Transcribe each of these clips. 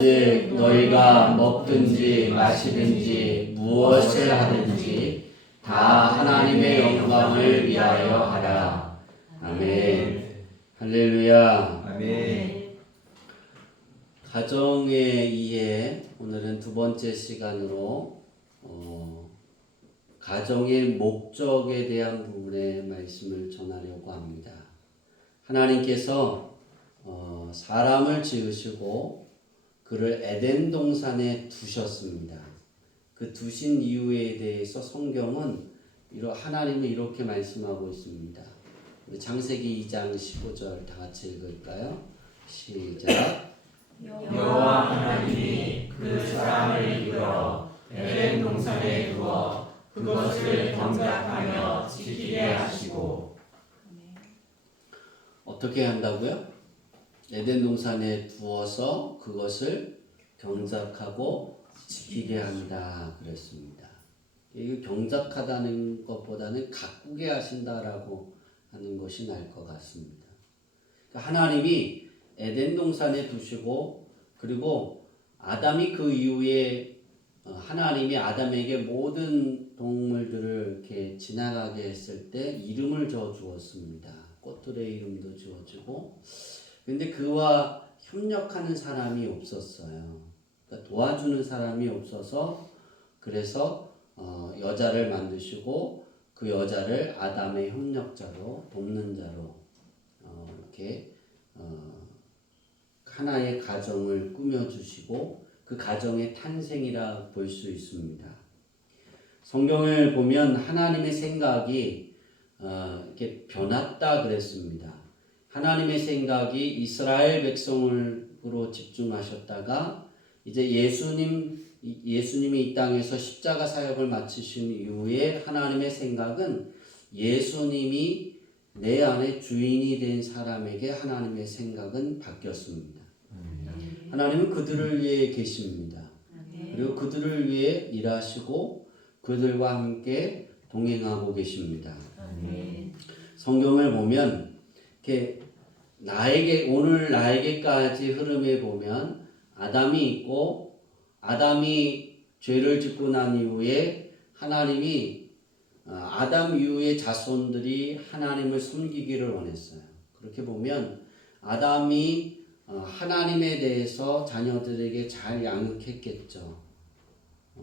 너희가 먹든지 마시든지 무엇을 하든지 다 하나님의 영광을 위하여 하라. 아멘. 할렐루야. 아멘. 가정의 이해, 오늘은 두 번째 시간으로 가정의 목적에 대한 부분의 말씀을 전하려고 합니다. 하나님께서 사람을 지으시고 그를 에덴 동산에 두셨습니다. 그 두신 이유에 대해서 성경은 하나님은 이렇게 말씀하고 있습니다. 우리 창세기 2장 15절 다 같이 읽을까요? 시작. 여호와 하나님이 그 사람을 이끌어 에덴 동산에 두어 그것을 경작하며 지키게 하시고. 어떻게 한다고요? 에덴 동산에 두어서 그것을 경작하고 지키게 합니다. 그랬습니다. 이 경작하다는 것보다는 가꾸게 하신다라고 하는 것이 나을 것 같습니다. 하나님이 에덴 동산에 두시고, 그리고 아담이 그 이후에 하나님이 아담에게 모든 동물들을 이렇게 지나가게 했을 때 이름을 줘 주었습니다. 꽃들의 이름도 지어주고. 근데 그와 협력하는 사람이 없었어요. 그러니까 도와주는 사람이 없어서, 그래서 여자를 만드시고 그 여자를 아담의 협력자로, 돕는 자로 이렇게 하나의 가정을 꾸며주시고 그 가정의 탄생이라 볼 수 있습니다. 성경을 보면 하나님의 생각이 이렇게 변했다 그랬습니다. 하나님의 생각이 이스라엘 백성으로 집중하셨다가 이제 예수님이 이 땅에서 십자가 사역을 마치신 이후에 하나님의 생각은 예수님이 내 안에 주인이 된 사람에게 하나님의 생각은 바뀌었습니다. 하나님은 그들을 위해 계십니다. 그리고 그들을 위해 일하시고 그들과 함께 동행하고 계십니다. 성경을 보면 이렇게 오늘 나에게까지 흐름에 보면 아담이 있고, 아담이 죄를 짓고 난 이후에 하나님이 아담 이후의 자손들이 하나님을 섬기기를 원했어요. 그렇게 보면 아담이 하나님에 대해서 자녀들에게 잘 양육했겠죠.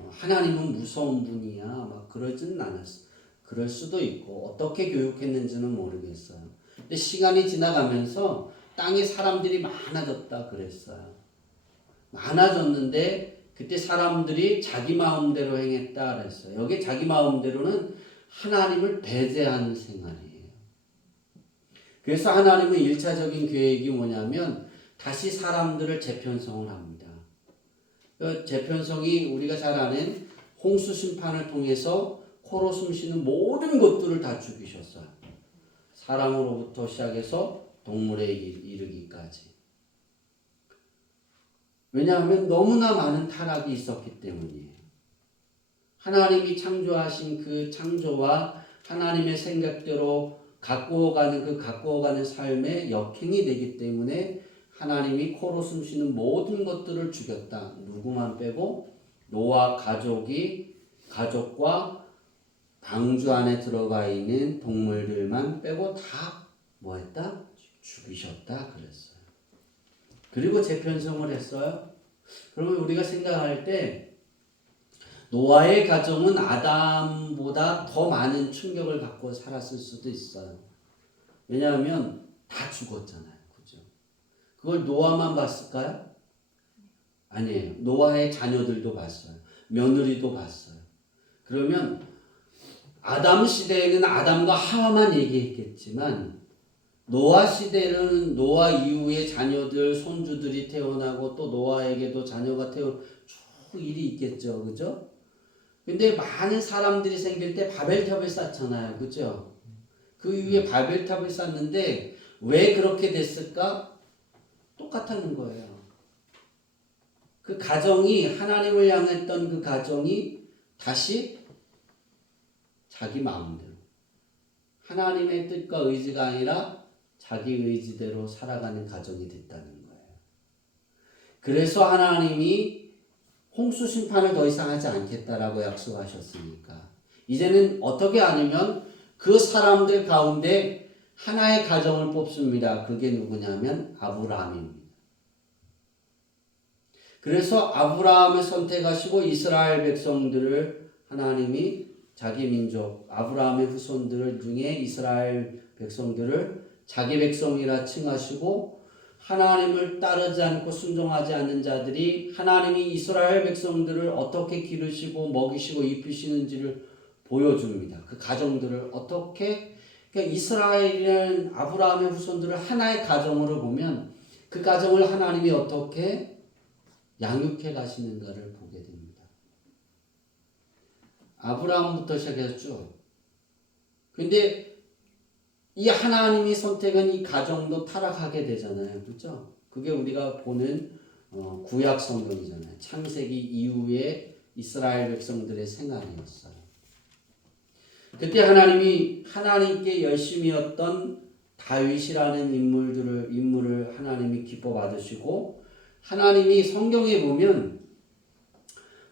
하나님은 무서운 분이야 막 그러지는 않았어요. 그럴 수도 있고 어떻게 교육했는지는 모르겠어요. 근데 시간이 지나가면서 땅에 사람들이 많아졌다 그랬어요. 많아졌는데 그때 사람들이 자기 마음대로 행했다 그랬어요. 여기 자기 마음대로는 하나님을 배제하는 생활이에요. 그래서 하나님은 1차적인 계획이 뭐냐면 다시 사람들을 재편성을 합니다. 그 재편성이 우리가 잘 아는 홍수 심판을 통해서 코로 숨쉬는 모든 것들을 다 죽이셨어요. 사람으로부터 시작해서 동물에 이르기까지. 왜냐하면 너무나 많은 타락이 있었기 때문이에요. 하나님이 창조하신 그 창조와 하나님의 생각대로 가꾸어가는 삶의 역행이 되기 때문에 하나님이 코로 숨쉬는 모든 것들을 죽였다. 누구만 빼고 노아 가족과 방주 안에 들어가 있는 동물들만 빼고 다 뭐했다? 죽이셨다 그랬어요. 그리고 재편성을 했어요. 그러면 우리가 생각할 때 노아의 가정은 아담보다 더 많은 충격을 갖고 살았을 수도 있어요. 왜냐하면 다 죽었잖아요. 그죠? 그걸 노아만 봤을까요? 아니에요. 노아의 자녀들도 봤어요. 며느리도 봤어요. 그러면 아담 시대에는 아담과 하와만 얘기했겠지만 노아 시대는 노아 이후에 자녀들, 손주들이 태어나고 또 노아에게도 자녀가 쭉 일이 있겠죠. 그죠? 근데 많은 사람들이 생길 때 바벨탑을 쌓잖아요. 그죠? 그 이후에 바벨탑을 쌓는데 왜 그렇게 됐을까? 똑같다는 거예요. 그 가정이 하나님을 향했던 그 가정이 다시 자기 마음대로 하나님의 뜻과 의지가 아니라 자기 의지대로 살아가는 가정이 됐다는 거예요. 그래서 하나님이 홍수 심판을 더 이상 하지 않겠다라고 약속하셨으니까 이제는 어떻게 하냐면 그 사람들 가운데 하나의 가정을 뽑습니다. 그게 누구냐면 아브라함입니다. 그래서 아브라함을 선택하시고 이스라엘 백성들을 하나님이 자기 민족 아브라함의 후손들 중에 이스라엘 백성들을 자기 백성이라 칭하시고 하나님을 따르지 않고 순종하지 않는 자들이 하나님이 이스라엘 백성들을 어떻게 기르시고 먹이시고 입히시는지를 보여줍니다. 그 가정들을 어떻게 그러니까 이스라엘이라는 아브라함의 후손들을 하나의 가정으로 보면 그 가정을 하나님이 어떻게 양육해 가시는가를 보게 됩니다. 아브라함부터 시작해서 쭉. 근데 이 하나님이 선택한 이 가정도 타락하게 되잖아요. 그렇죠? 그게 우리가 보는 구약 성경이잖아요. 창세기 이후에 이스라엘 백성들의 생활이었어요. 그때 하나님이 하나님께 열심이었던 다윗이라는 인물을 하나님이 기뻐 받으시고 하나님이 성경에 보면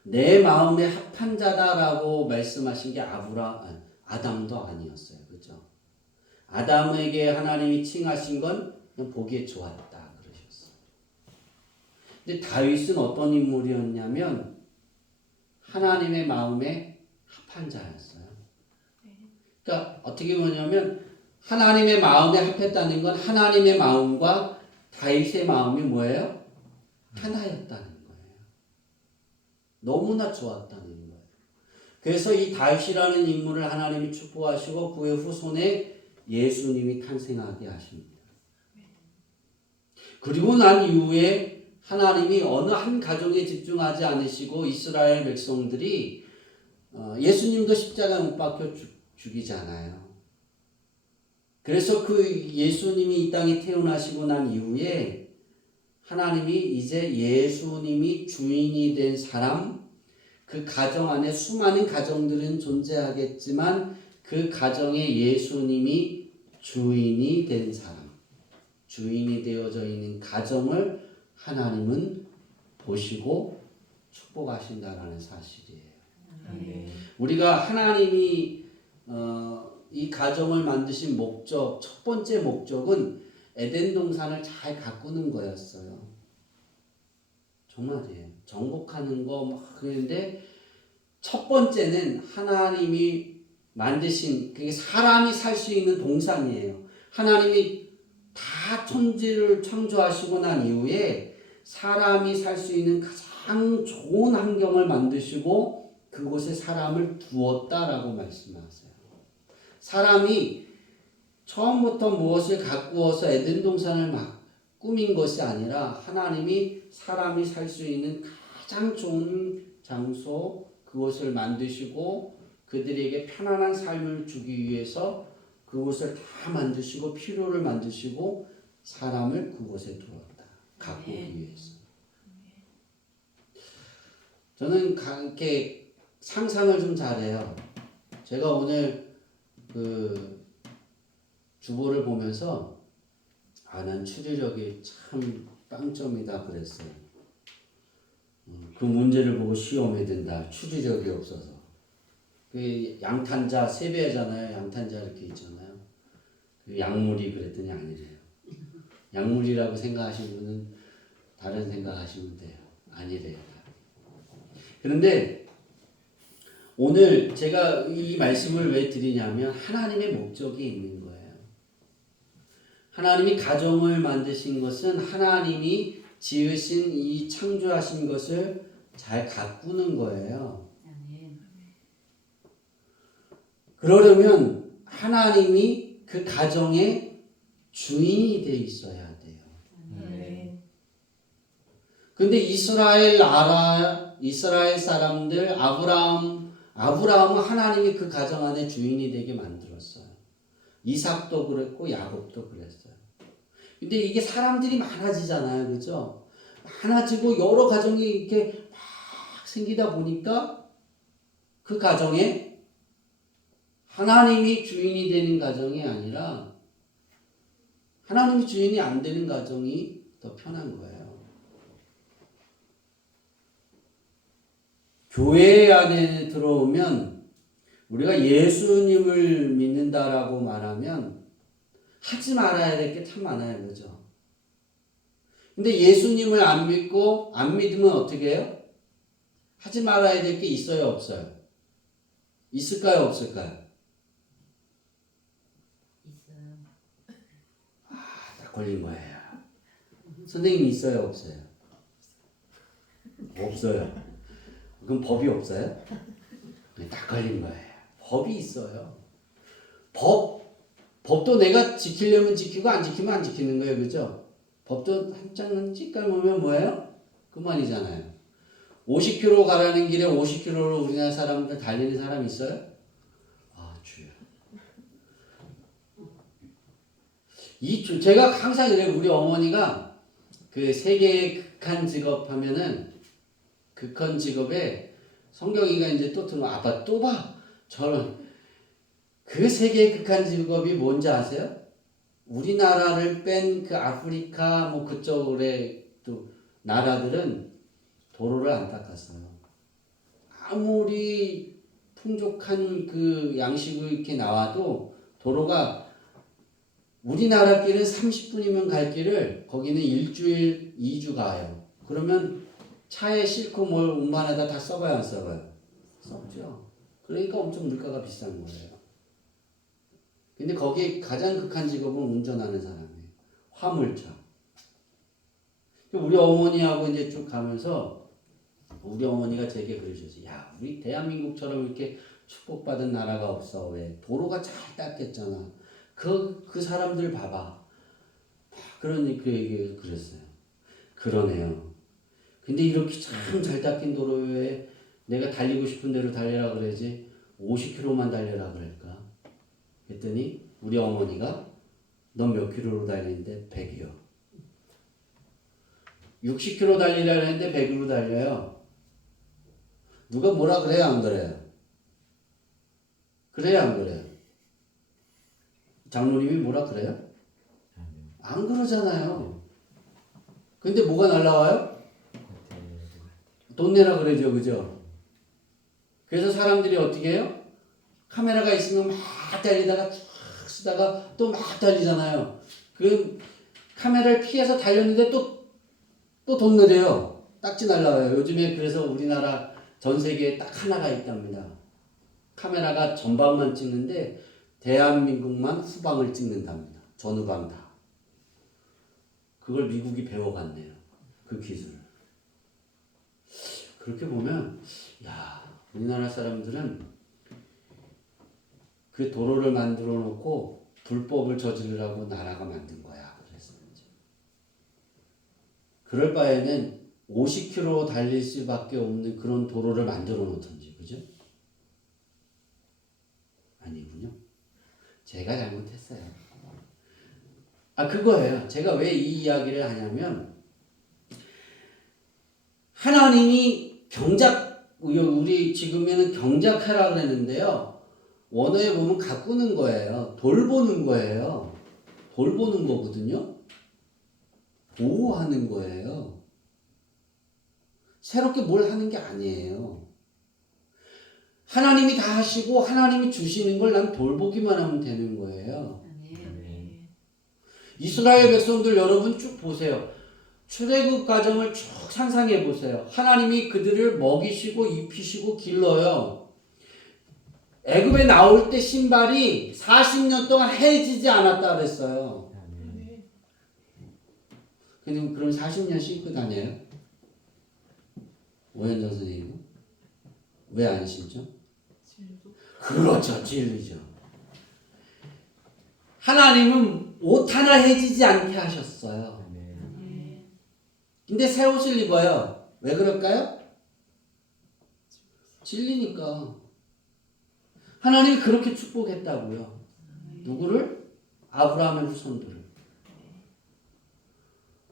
내 마음에 합한 자다라고 말씀하신 게 아담도 아니었어요. 그렇죠? 아담에게 하나님이 칭하신 건 그냥 보기에 좋았다 그러셨어요. 근데 다윗은 어떤 인물이었냐면 하나님의 마음에 합한 자였어요. 그러니까 어떻게 보냐면 하나님의 마음에 합했다는 건 하나님의 마음과 다윗의 마음이 뭐예요? 하나였다는 거예요. 너무나 좋았다는 거예요. 그래서 이 다윗이라는 인물을 하나님이 축복하시고 그의 후손에 예수님이 탄생하게 하십니다. 그리고 난 이후에 하나님이 어느 한 가정에 집중하지 않으시고 이스라엘 백성들이 예수님도 십자가에 못 박혀 죽이잖아요. 그래서 그 예수님이 이 땅에 태어나시고 난 이후에 하나님이 이제 예수님이 주인이 된 사람, 그 가정 안에 수많은 가정들은 존재하겠지만 그 가정에 예수님이 주인이 된 사람, 주인이 되어져 있는 가정을 하나님은 보시고 축복하신다라는 사실이에요. 우리가 하나님이 이 가정을 만드신 목적, 첫 번째 목적은 에덴 동산을 잘 가꾸는 거였어요. 정말이에요. 정복하는 거 막 그런데 첫 번째는 하나님이 만드신 그게 사람이 살 수 있는 동산이에요. 하나님이 다 천지를 창조하시고 난 이후에 사람이 살 수 있는 가장 좋은 환경을 만드시고 그곳에 사람을 두었다라고 말씀하세요. 사람이 처음부터 무엇을 가꾸어서 에덴 동산을 막 꾸민 것이 아니라 하나님이 사람이 살 수 있는 가장 좋은 장소 그곳을 만드시고 그들에게 편안한 삶을 주기 위해서 그곳을 다 만드시고 필요를 만드시고 사람을 그곳에 두었다. 가꾸기 위해서. 저는 이렇게 상상을 좀 잘해요. 제가 오늘 그 주보를 보면서 난 추리력이 참 빵점이다 그랬어요. 그 문제를 보고 시험에 든다. 추리력이 없어서. 그 양탄자 세배잖아요. 양탄자 이렇게 있잖아요. 그 약물이 그랬더니 아니래요. 약물이라고 생각하시는 분은 다른 생각하시면 돼요. 아니래요. 그런데 오늘 제가 이 말씀을 왜 드리냐면 하나님의 목적이 있는 거예요. 하나님이 가정을 만드신 것은 하나님이 지으신 이 창조하신 것을 잘 가꾸는 거예요. 그러려면 하나님이 그 가정의 주인이 돼 있어야 돼요. 근데 이스라엘 사람들, 아브라함은 하나님이 그 가정 안에 주인이 되게 만들었어요. 이삭도 그랬고 야곱도 그랬어요. 근데 이게 사람들이 많아지잖아요. 그죠? 많아지고 여러 가정이 이렇게 막 생기다 보니까 그 가정에 하나님이 주인이 되는 가정이 아니라 하나님이 주인이 안 되는 가정이 더 편한 거예요. 교회 안에 들어오면 우리가 예수님을 믿는다라고 말하면 하지 말아야 될 게 참 많아요. 그죠? 근데 예수님을 안 믿고 안 믿으면 어떻게 해요? 하지 말아야 될 게 있어요, 없어요? 있을까요, 없을까요? 있어요. 딱 걸린 거예요. 선생님 있어요, 없어요? 없어요. 그럼 법이 없어요? 딱 걸린 거예요. 법이 있어요. 법도 내가 지키려면 지키고 안 지키면 안 지키는 거예요. 그죠? 법도 한 장은 찌깔보면 뭐예요? 그 말이잖아요. 50km 가라는 길에 50km로 우리나라 사람들 달리는 사람 있어요? 아, 주여. 제가 항상 그래요. 우리 어머니가 그 세계의 극한 직업 하면은 극한 직업에 성경이가 이제 또 들으면 아빠 또 봐. 저는 그 세계의 극한 직업이 뭔지 아세요? 우리나라를 뺀 그 아프리카 뭐 그쪽의 또 나라들은 도로를 안 닦았어요. 아무리 풍족한 그 양식이 이렇게 나와도 도로가 우리나라 길은 30분이면 갈 길을 거기는 일주일, 2주 가요. 그러면 차에 싣고 뭘 운반하다 다 썩어요, 안 썩어요? 썩죠. 그러니까 엄청 물가가 비싼 거예요. 근데 거기에 가장 극한 직업은 운전하는 사람이에요. 화물차. 우리 어머니하고 이제 쭉 가면서 우리 어머니가 제게 그러셨어요. 야, 우리 대한민국처럼 이렇게 축복받은 나라가 없어. 왜? 도로가 잘 닦였잖아. 그 사람들 봐봐. 그런 그 얘기 그랬어요. 그러네요. 근데 이렇게 참 잘 닦인 도로에 내가 달리고 싶은 대로 달리라 그러지 50km만 달려라 그럴까? 했더니 우리 어머니가 넌 몇 킬로로 달리는데 100이요. 60km 달리라 했는데 100으로 달려요. 누가 뭐라 그래요? 안 그래요? 그래요? 안 그래요? 장로님이 뭐라 그래요? 안 그러잖아요. 근데 뭐가 날라와요? 돈 내라 그러죠. 그죠? 그래서 사람들이 어떻게 해요? 카메라가 있으면 막 달리다가 쭉 쓰다가 또 막 달리잖아요. 그 카메라를 피해서 달렸는데 또 돈 내려요. 딱지 날라와요. 요즘에 그래서 우리나라 전 세계에 딱 하나가 있답니다. 카메라가 전방만 찍는데 대한민국만 후방을 찍는답니다. 전후방 다. 그걸 미국이 배워갔네요. 그 기술을. 그렇게 보면 야, 우리나라 사람들은 그 도로를 만들어 놓고 불법을 저지르라고 나라가 만든 거야. 그랬어요. 그럴 바에는 50km 달릴 수밖에 없는 그런 도로를 만들어 놓던지, 그죠? 아니군요. 제가 잘못했어요. 그거예요. 제가 왜 이 이야기를 하냐면, 하나님이 우리 지금에는 경작하라 그랬는데요. 원어에 보면 가꾸는 거예요. 돌보는 거예요. 돌보는 거거든요. 보호하는 거예요. 새롭게 뭘 하는 게 아니에요. 하나님이 다 하시고 하나님이 주시는 걸 난 돌보기만 하면 되는 거예요. 이스라엘 백성들 여러분 쭉 보세요. 출애굽 과정을 쭉 상상해 보세요. 하나님이 그들을 먹이시고 입히시고 길러요. 애굽에 나올 때 신발이 40년 동안 해지지 않았다 그랬어요. 근데 그럼 40년 신고 다녀요? 오현정 선생님은? 왜 안 신죠? 그렇죠. 진리죠. 하나님은 옷 하나 해지지 않게 하셨어요. 근데 새 옷을 입어요. 왜 그럴까요? 진리니까. 하나님이 그렇게 축복했다고요. 누구를? 아브라함의 후손들을.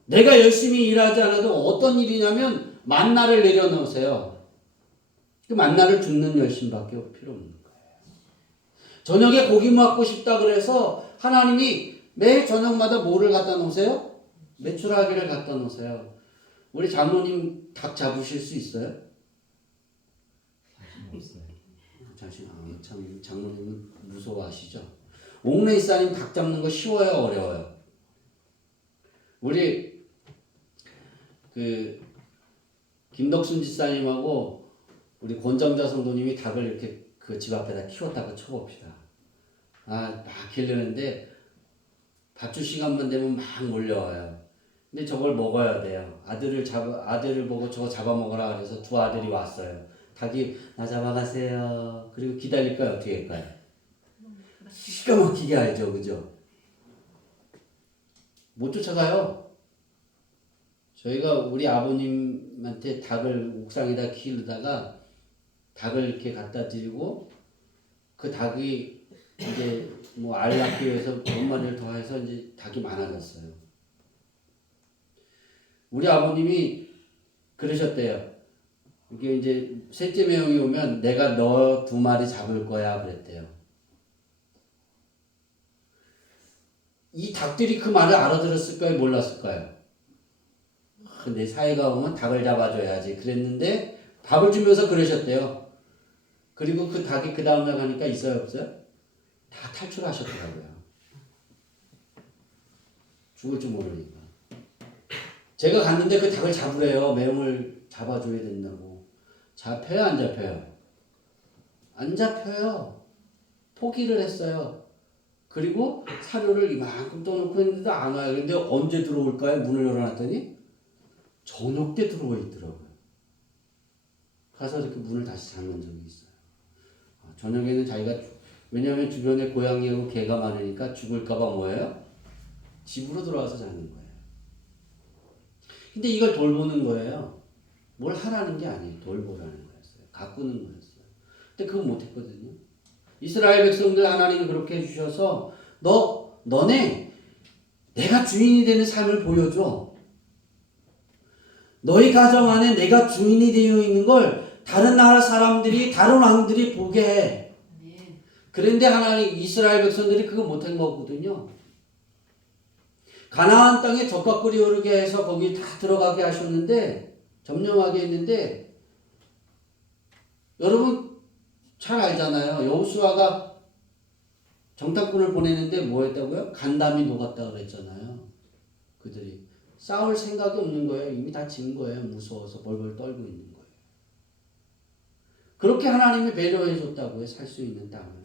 내가 열심히 일하지 않아도 어떤 일이냐면 만나를 내려놓으세요. 그 만나를 줍는 열심밖에 필요 없는 거예요. 저녁에 고기 먹고 싶다 그래서 하나님이 매 저녁마다 뭐를 갖다 놓으세요? 메추라기를 갖다 놓으세요. 우리 장로님 닭 잡으실 수 있어요? 참 장모님은 무서워하시죠? 옥내에 쌓인 닭 잡는 거 쉬워요, 어려워요? 우리 그 김덕순 집사님하고 우리 권정자 성도님이 닭을 이렇게 그 집 앞에다 키웠다고 쳐봅시다. 막 기르는데 밥 줄 시간만 되면 막 몰려와요. 근데 저걸 먹어야 돼요. 아들을 보고 저거 잡아먹으라 그래서 두 아들이 왔어요. 닭이 나 잡아가세요. 그리고 기다릴까요? 어떻게 할까요? 기가 막히게 알죠, 그죠? 못 쫓아가요. 저희가 우리 아버님한테 닭을 옥상에다 키우다가 닭을 이렇게 갖다 드리고 그 닭이 이제 뭐 알 낳기 위해서 몇 마리를 더 해서 이제 닭이 많아졌어요. 우리 아버님이 그러셨대요. 이게 이제 셋째 매형이 오면 내가 너 2마리 잡을 거야 그랬대요. 이 닭들이 그 말을 알아들었을까요? 몰랐을까요? 내 사이가 오면 닭을 잡아줘야지 그랬는데 밥을 주면서 그러셨대요. 그리고 그 닭이 그 다음날 가니까 있어요 없어요? 다 탈출하셨더라고요. 죽을 줄 모르니까. 제가 갔는데 그 닭을 잡으래요. 매형을 잡아줘야 된다고. 잡혀요 안 잡혀요? 안 잡혀요. 포기를 했어요. 그리고 사료를 이만큼 떠놓고 있는데도 안 와요. 근데 언제 들어올까요? 문을 열어놨더니 저녁 때 들어와 있더라고요. 가서 이렇게 문을 다시 잠근 적이 있어요. 저녁에는 자기가 왜냐하면 주변에 고양이하고 개가 많으니까 죽을까봐 뭐예요? 집으로 들어와서 자는 거예요. 근데 이걸 돌보는 거예요. 뭘 하라는 게 아니에요. 돌보라는 거였어요. 가꾸는 거였어요. 근데 그거 못했거든요. 이스라엘 백성들 하나님이 그렇게 해주셔서 너네 내가 주인이 되는 삶을 보여줘. 너희 가정 안에 내가 주인이 되어 있는 걸 다른 나라 사람들이 다른 왕들이 보게 해. 그런데 하나님 이스라엘 백성들이 그거 못한 거거든요. 가나안 땅에 젖과 꿀이 흐르게 해서 거기 다 들어가게 하셨는데 점령하게 했는데 여러분 잘 알잖아요. 여호수아가 정탐꾼을 보내는데 뭐 했다고요? 간담이 녹았다 그랬잖아요. 그들이 싸울 생각이 없는 거예요. 이미 다 진 거예요. 무서워서 벌벌 떨고 있는 거예요. 그렇게 하나님이 배려해 줬다고요. 살 수 있는 땅을.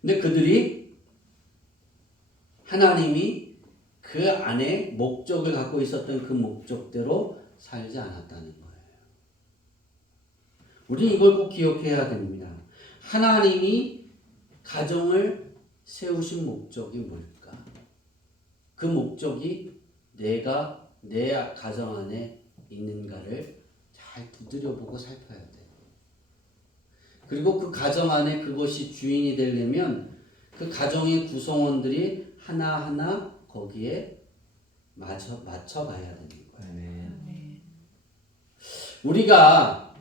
근데 그들이 하나님이 그 안에 목적을 갖고 있었던 그 목적대로 살지 않았다는 거예요. 우리는 이걸 꼭 기억해야 됩니다. 하나님이 가정을 세우신 목적이 뭘까? 그 목적이 내가 내 가정 안에 있는가를 잘 두드려보고 살펴야 돼요. 그리고 그 가정 안에 그것이 주인이 되려면 그 가정의 구성원들이 하나하나 거기에 맞춰가야 되는 거예요. 우리가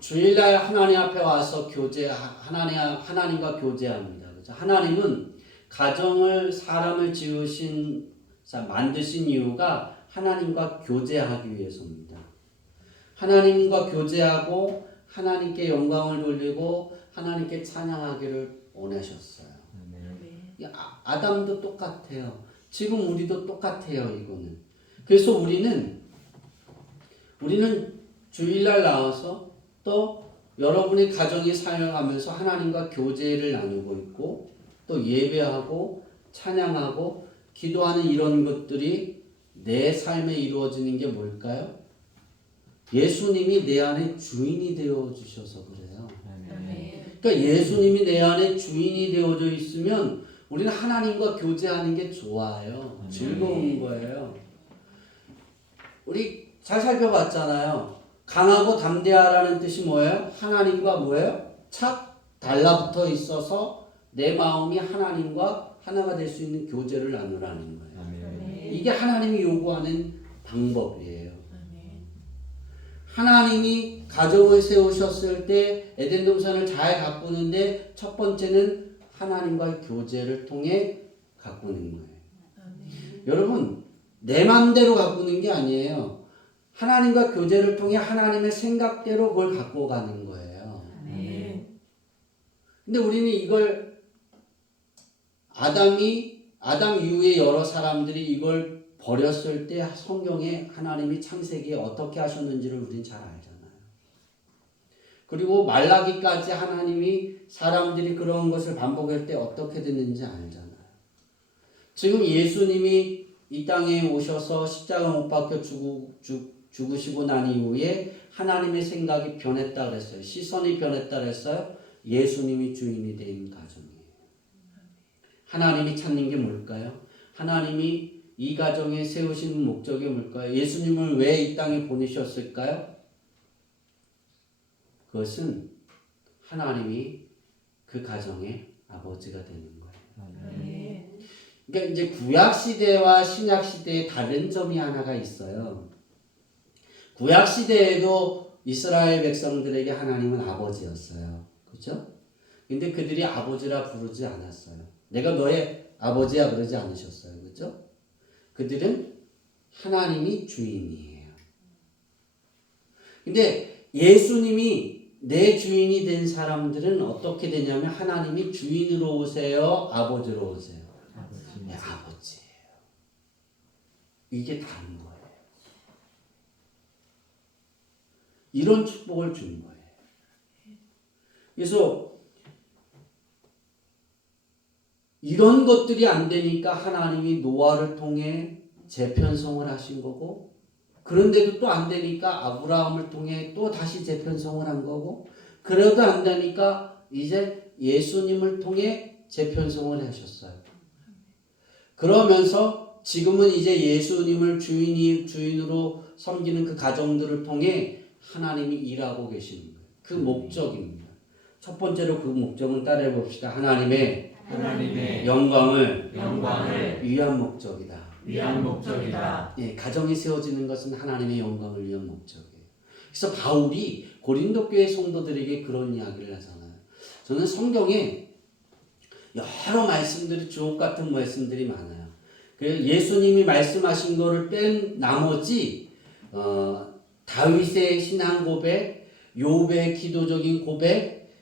주일날 하나님 앞에 와서 하나님과 교제합니다. 그렇죠? 하나님은 가정을 사람을 만드신 이유가 하나님과 교제하기 위해서입니다. 하나님과 교제하고 하나님께 영광을 돌리고 하나님께 찬양하기를 원하셨어요. 아담도 똑같아요. 지금 우리도 똑같아요. 이거는. 그래서 우리는 주일날 나와서 또 여러분의 가정이 살아가면서 하나님과 교제를 나누고 있고 또 예배하고 찬양하고 기도하는 이런 것들이 내 삶에 이루어지는 게 뭘까요? 예수님이 내 안에 주인이 되어 주셔서 그래요. 그러니까 예수님이 내 안에 주인이 되어져 있으면 우리는 하나님과 교제하는 게 좋아요. 즐거운 거예요. 우리 잘 살펴봤잖아요. 강하고 담대하라는 뜻이 뭐예요? 하나님과 뭐예요? 착 달라붙어 있어서 내 마음이 하나님과 하나가 될 수 있는 교제를 나누라는 거예요. 이게 하나님이 요구하는 방법이에요. 하나님이 가정을 세우셨을 때 에덴 동산을 잘 가꾸는데 첫 번째는 하나님과의 교제를 통해 가꾸는 거예요. 여러분 내 마음대로 가꾸는 게 아니에요. 하나님과 교제를 통해 하나님의 생각대로 그걸 가꿔가는 거예요. 근데 우리는 이걸 아담 이후에 여러 사람들이 이걸 버렸을 때 성경에 하나님이 창세기에 어떻게 하셨는지를 우린 잘 알잖아요. 그리고 말라기까지 하나님이 사람들이 그런 것을 반복할 때 어떻게 됐는지 알잖아요. 지금 예수님이 이 땅에 오셔서 십자가 못 박혀 죽으시고 난 이후에 하나님의 생각이 변했다 그랬어요. 시선이 변했다 그랬어요. 예수님이 주인이 된 가정이에요. 하나님이 찾는 게 뭘까요? 하나님이 이 가정에 세우신 목적이 뭘까요? 예수님을 왜 이 땅에 보내셨을까요? 그것은 하나님이 그 가정의 아버지가 되는 거예요. 그러니까 이제 구약 시대와 신약 시대의 다른 점이 하나가 있어요. 구약 시대에도 이스라엘 백성들에게 하나님은 아버지였어요. 그렇죠? 근데 그들이 아버지라 부르지 않았어요. 내가 너의 아버지야 그러지 않으셨어요. 그렇죠? 그들은 하나님이 주인이에요. 근데 예수님이 내 주인이 된 사람들은 어떻게 되냐면 하나님이 주인으로 오세요? 아버지로 오세요? 네, 아버지예요. 이게 다른 거예요. 이런 축복을 준 거예요. 그래서 이런 것들이 안 되니까 하나님이 노아를 통해 재편성을 하신 거고, 그런데도 또 안 되니까 아브라함을 통해 또 다시 재편성을 한 거고, 그래도 안 되니까 이제 예수님을 통해 재편성을 하셨어요. 그러면서 지금은 이제 예수님을 주인으로 섬기는 그 가정들을 통해 하나님이 일하고 계시는 거예요. 그 목적입니다. 첫 번째로 그 목적을 따라해 봅시다. 하나님의 영광을 위한 목적이다. 예, 가정이 세워지는 것은 하나님의 영광을 위한 목적이에요. 그래서 바울이 고린도 교회 성도들에게 그런 이야기를 하잖아요. 저는 성경에 여러 말씀들이 주옥 같은 말씀들이 많아요. 예수님이 말씀하신 거를 뺀 나머지 다윗의 신앙 고백, 욥의 기도적인 고백,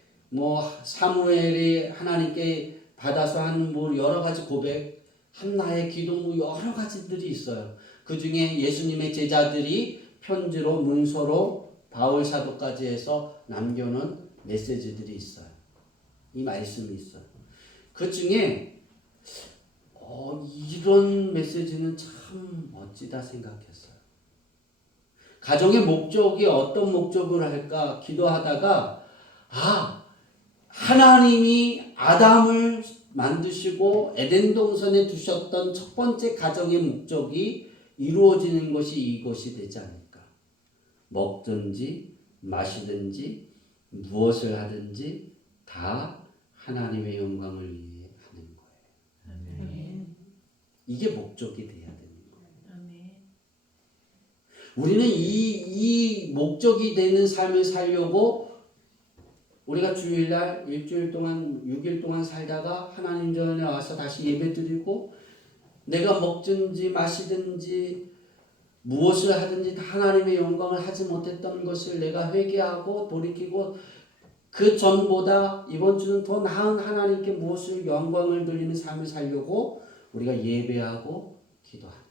사무엘이 하나님께 받아서 한 여러 가지 고백, 한나의 기도 여러 가지들이 있어요. 그 중에 예수님의 제자들이 편지로 문서로 바울 사도까지 해서 남겨놓은 메시지들이 있어요. 이 말씀이 있어요. 그 중에 이런 메시지는 참 멋지다 생각했어요. 가정의 목적이 어떤 목적을 할까 기도하다가 하나님이 아담을 만드시고 에덴 동산에 두셨던 첫 번째 가정의 목적이 이루어지는 것이 이것이 되지 않을까. 먹든지 마시든지 무엇을 하든지 다 하나님의 영광을 위해 하는 거예요. 이게 목적이 돼야 되는 거예요. 우리는 이 목적이 되는 삶을 살려고 우리가 주일날 일주일 동안 6일 동안 살다가 하나님 전에 와서 다시 예배드리고 내가 먹든지 마시든지 무엇을 하든지 다 하나님의 영광을 하지 못했던 것을 내가 회개하고 돌이키고 그 전보다 이번 주는 더 나은 하나님께 무엇을 영광을 돌리는 삶을 살려고 우리가 예배하고 기도하는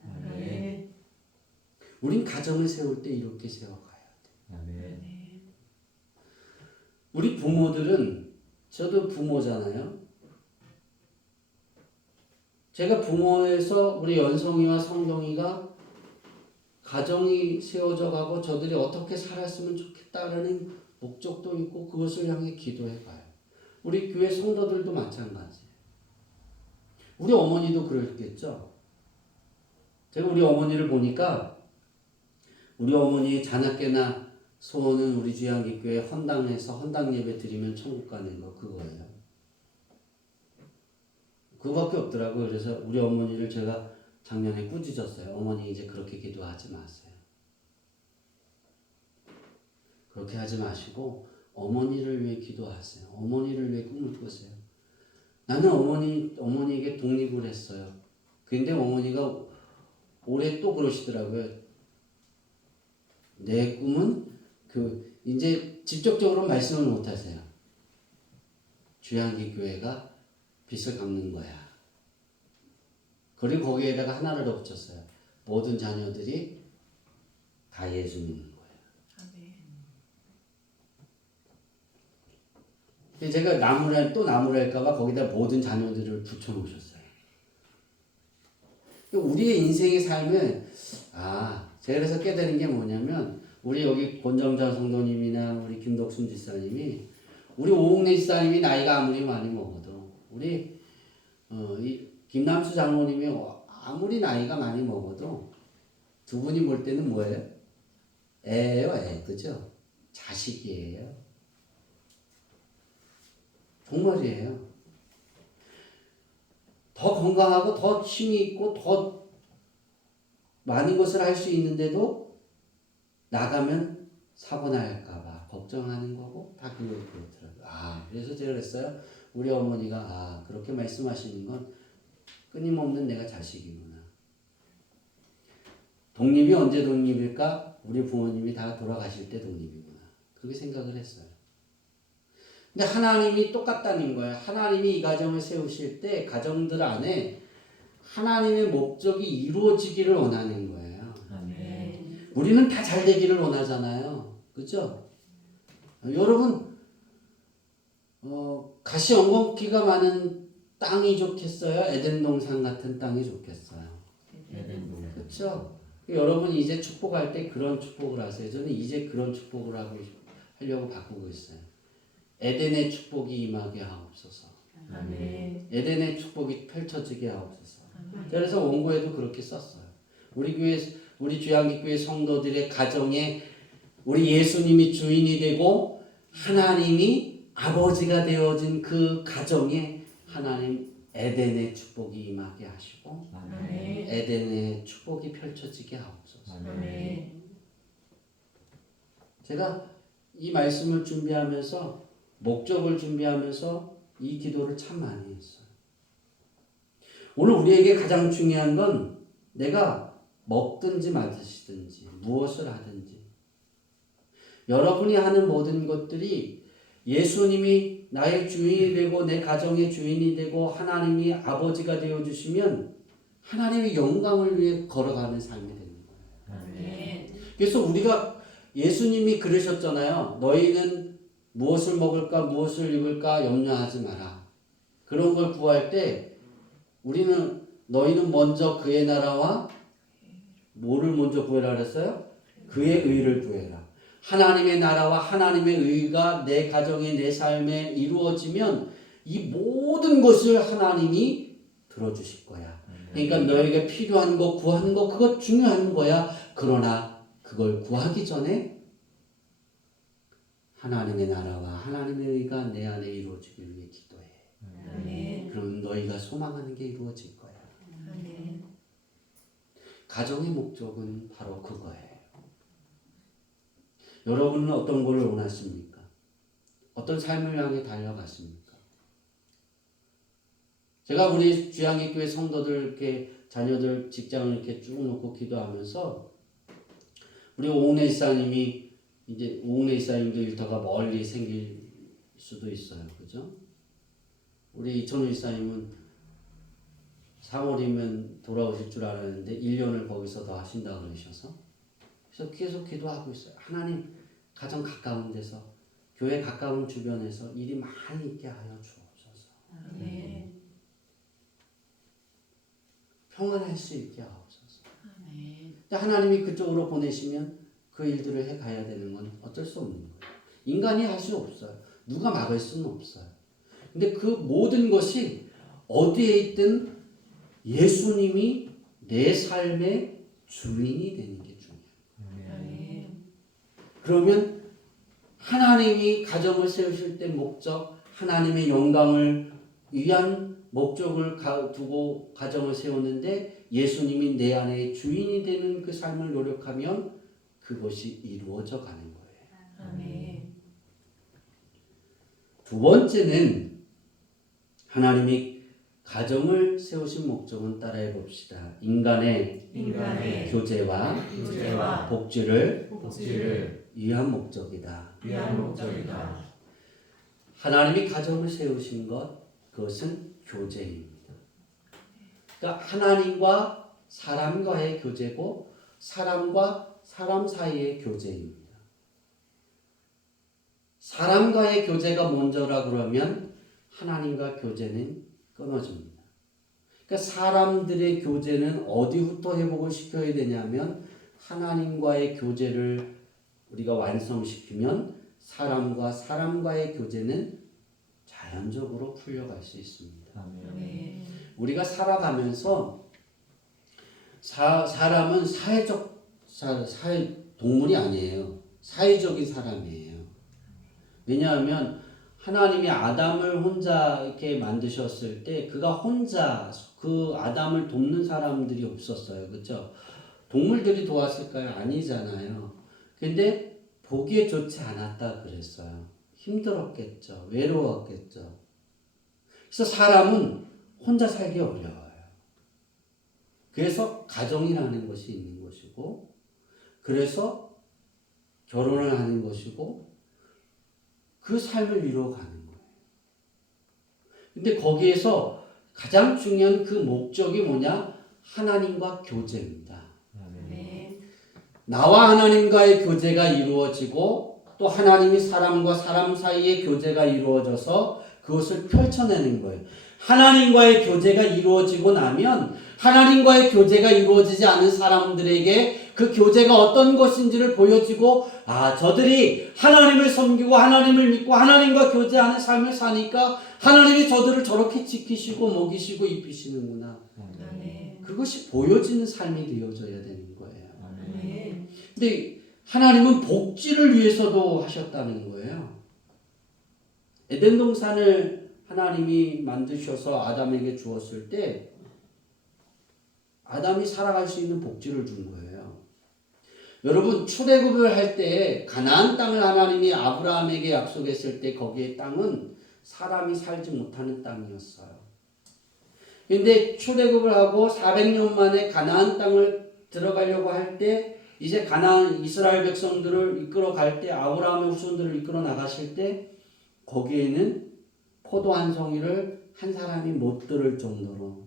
거예요. 우린 가정을 세울 때 이렇게 세워가야 돼요. 우리 부모들은, 저도 부모잖아요. 제가 부모에서 우리 연성이와 성동이가 가정이 세워져 가고 저들이 어떻게 살았으면 좋겠다라는 목적도 있고 그것을 향해 기도해 가요. 우리 교회 성도들도 마찬가지예요. 우리 어머니도 그랬겠죠. 제가 우리 어머니를 보니까 우리 어머니의 자나깨나 소원은 우리 주양기교회 헌당에서 헌당 예배 드리면 천국 가는 거 그거예요. 그거밖에 없더라고요. 그래서 우리 어머니를 제가 작년에 꾸짖었어요. 어머니 이제 그렇게 기도하지 마세요. 그렇게 하지 마시고 어머니를 위해 기도하세요. 어머니를 위해 꿈을 꾸세요. 나는 어머니에게 독립을 했어요. 근데 어머니가 올해 또 그러시더라고요. 내 꿈은 이제 직접적으로 말씀을 못 하세요. 주양기 교회가 빚을 갚는 거야. 그리고 거기에다가 하나를 더 붙였어요. 모든 자녀들이 다 예수 믿는 거예요. 제가 나무랄까봐 거기다 모든 자녀들을 붙여놓으셨어요. 우리의 인생의 삶은 제가 그래서 깨달은 게 뭐냐면 우리 여기 권정자 성도님이나 우리 김덕순 지사님이 우리 오웅래 지사님이 나이가 아무리 많이 먹어도 우리 이 김남수 장로님이 아무리 나이가 많이 먹어도 두 분이 볼 때는 뭐예요? 애예요, 애. 그죠? 자식이에요. 정말이에요. 더 건강하고 더 힘이 있고 더 많은 것을 할 수 있는데도 나가면 사고 날까봐 걱정하는 거고 다 그렇더라고요. 그래서 제가 그랬어요. 우리 어머니가 그렇게 말씀하시는 건 끊임없는 내가 자식이구나. 독립이 언제 독립일까? 우리 부모님이 다 돌아가실 때 독립이구나. 그렇게 생각을 했어요. 근데 하나님이 똑같다는 거예요. 하나님이 이 가정을 세우실 때 가정들 안에 하나님의 목적이 이루어지기를 원하는 거예요. 아멘. 우리는 다 잘 되기를 원하잖아요. 그죠? 여러분 가시 엉겅퀴가 많은 땅이 좋겠어요? 에덴 동산 같은 땅이 좋겠어요? 에덴 동산. 그렇죠? 여러분 이제 축복할 때 그런 축복을 하세요. 저는 이제 그런 축복을 하려고 바꾸고 있어요. 에덴의 축복이 임하게 하옵소서. 아멘. 에덴의 축복이 펼쳐지게 하옵소서. 그래서 원고에도 그렇게 썼어요. 우리 교회, 우리 주양기 교회 성도들의 가정에 우리 예수님이 주인이 되고 하나님이 아버지가 되어진 그 가정에 하나님 에덴의 축복이 임하게 하시고 아멘. 에덴의 축복이 펼쳐지게 하옵소서. 아멘. 제가 이 말씀을 준비하면서 목적을 준비하면서 이 기도를 참 많이 했어요. 오늘 우리에게 가장 중요한 건 내가 먹든지 마시든지 무엇을 하든지 여러분이 하는 모든 것들이 예수님이 나의 주인이 되고 내 가정의 주인이 되고 하나님이 아버지가 되어주시면 하나님의 영광을 위해 걸어가는 삶이 되는 거예요. 아멘. 그래서 우리가 예수님이 그러셨잖아요. 너희는 무엇을 먹을까 무엇을 입을까 염려하지 마라. 그런 걸 구할 때 너희는 먼저 그의 나라와 뭐를 먼저 구해라 그랬어요? 그의 의를 구해라. 하나님의 나라와 하나님의 의가 내 가정에 내 삶에 이루어지면 이 모든 것을 하나님이 들어주실 거야. 그러니까 너에게 필요한 거 구하는 거 그거 중요한 거야. 그러나 그걸 구하기 전에 하나님의 나라와 하나님의 의가 내 안에 이루어지기 위해 기도해. 아멘. 그럼 너희가 소망하는 게 이루어질 거야. 아멘. 가정의 목적은 바로 그거예요. 여러분은 어떤 걸 원하십니까? 어떤 삶을 향해 달려갔습니까? 제가 우리 주양기 교회 성도들 이렇게 자녀들 직장을 이렇게 쭉 놓고 기도하면서 우리 오은혜 이사님이 이제 오은혜 이사님도 일터가 멀리 생길 수도 있어요, 그죠? 우리 이천우 이사님은 3월이면 돌아오실 줄 알았는데 1년을 거기서 더 하신다 그러셔서 그래서 계속 기도하고 있어요. 하나님 가정 가까운 데서 교회 가까운 주변에서 일이 많이 있게 하여 주옵소서. 아멘. 평안할 수 있게 하옵소서. 아멘. 근데 하나님이 그쪽으로 보내시면 그 일들을 해 가야 되는 건 어쩔 수 없는 거예요. 인간이 할 수 없어요. 누가 막을 수는 없어요. 근데 그 모든 것이 어디에 있든 예수님이 내 삶의 주인이 되는 게 중요해요. 아멘. 그러면 하나님이 가정을 세우실 때 목적, 하나님의 영광을 위한 목적을 두고 가정을 세우는데 예수님이 내 안에 주인이 되는 그 삶을 노력하면 그것이 이루어져 가는 거예요. 아멘. 두 번째는 하나님이 가정을 세우신 목적은 따라해 봅시다. 인간의 교제와 복지를 복지를 위한 목적이다. 위한 목적이다. 하나님이 가정을 세우신 것, 그것은 교제입니다. 그러니까 하나님과 사람과의 교제고 사람과 사람 사이의 교제입니다. 사람과의 교제가 먼저라 그러면 하나님과 교제는 끊어집니다. 그러니까 사람들의 교제는 어디부터 회복을 시켜야 되냐면 하나님과의 교제를 우리가 완성시키면 사람과 사람과의 교제는 자연적으로 풀려갈 수 있습니다. 아멘. 우리가 살아가면서 사람은 동물이 아니에요. 사회적인 사람이에요. 왜냐하면 하나님이 아담을 혼자 이렇게 만드셨을 때 그가 혼자 그 아담을 돕는 사람들이 없었어요. 그렇죠? 동물들이 도왔을까요? 아니잖아요. 근데 보기에 좋지 않았다 그랬어요. 힘들었겠죠. 외로웠겠죠. 그래서 사람은 혼자 살기 어려워요. 그래서 가정이라는 것이 있는 것이고, 그래서 결혼을 하는 것이고, 그 삶을 이루어가는 거예요. 근데 거기에서 가장 중요한 그 목적이 뭐냐? 하나님과 교제입니다. 아멘. 나와 하나님과의 교제가 이루어지고 또 하나님이 사람과 사람 사이의 교제가 이루어져서 그것을 펼쳐내는 거예요. 하나님과의 교제가 이루어지고 나면 하나님과의 교제가 이루어지지 않은 사람들에게 그 교제가 어떤 것인지를 보여주고 저들이 하나님을 섬기고 하나님을 믿고 하나님과 교제하는 삶을 사니까 하나님이 저들을 저렇게 지키시고 먹이시고 입히시는구나. 아멘. 그것이 보여지는 삶이 되어져야 되는 거예요. 아멘. 근데 하나님은 복지를 위해서도 하셨다는 거예요. 에덴 동산을 하나님이 만드셔서 아담에게 주었을 때 아담이 살아갈 수 있는 복지를 준 거예요. 여러분 출애굽을 할 때 가나안 땅을 하나님이 아브라함에게 약속했을 때 거기에 땅은 사람이 살지 못하는 땅이었어요. 근데 출애굽을 하고 400년 만에 가나안 땅을 들어가려고 할 때 이제 가나안 이스라엘 백성들을 이끌어 갈 때 아브라함의 후손들을 이끌어 나가실 때 거기에는 포도 한 송이를 한 사람이 못 들을 정도로